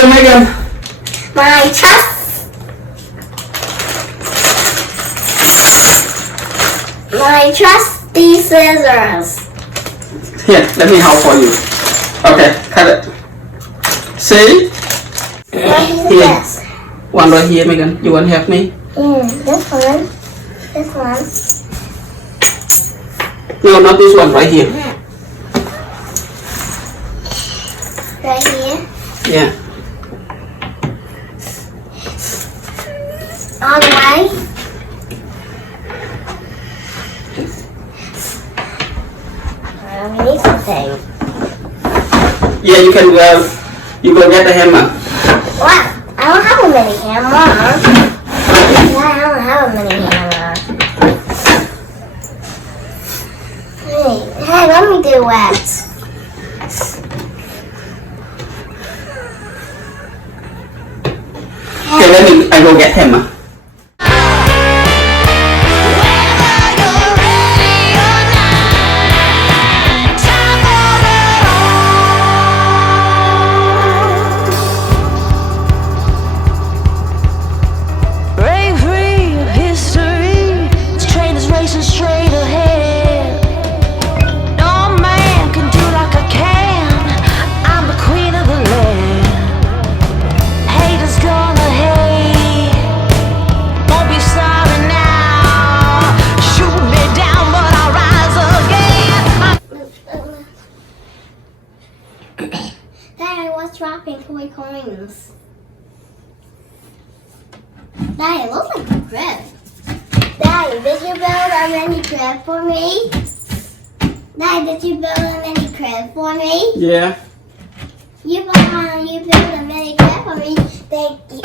here, Megan. My trusty scissors. Here, let me help for you. Okay, cut it. See? What is Here. this? One right here, Megan. You want to help me? This one. This one. No, not this one. Right here. Right here. Yeah. All the way. We need something. Yeah, you can go. You go get the hammer. What? I don't have a mini hammer. I don't have a mini hammer. Hey, let me do it. Okay, I go get hammer. Daddy, what's dropping toy coins? Daddy, it looks like a crib. Daddy, did you build a mini crib for me? Daddy, did you build a mini crib for me? Yeah. You built a mini crib for me. Thank you.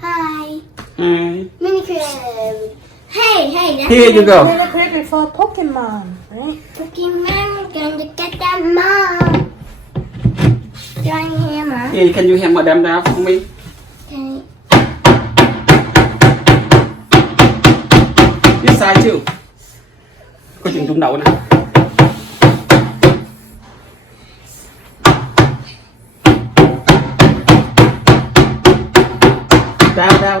Hi. Hi. Mini crib. Hey, that's Here you go. Little crib for Pokemon, right? Pokemon, gonna get that mom. Drawing hammer. Yeah, can you hammer them down for me? Okay. This side too. Có chừng trúng đầu nè.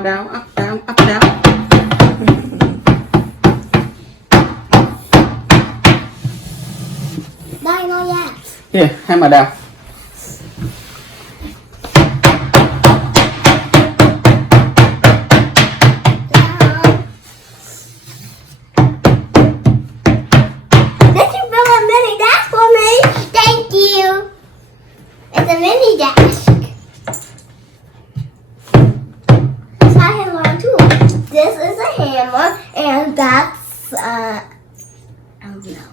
Down, up, down, up, down. Daddy, not yet. Here, hammer down. Did you build a mini desk for me? Thank you. It's a mini desk. So I can learn too. This is a hammer, and that's I don't know.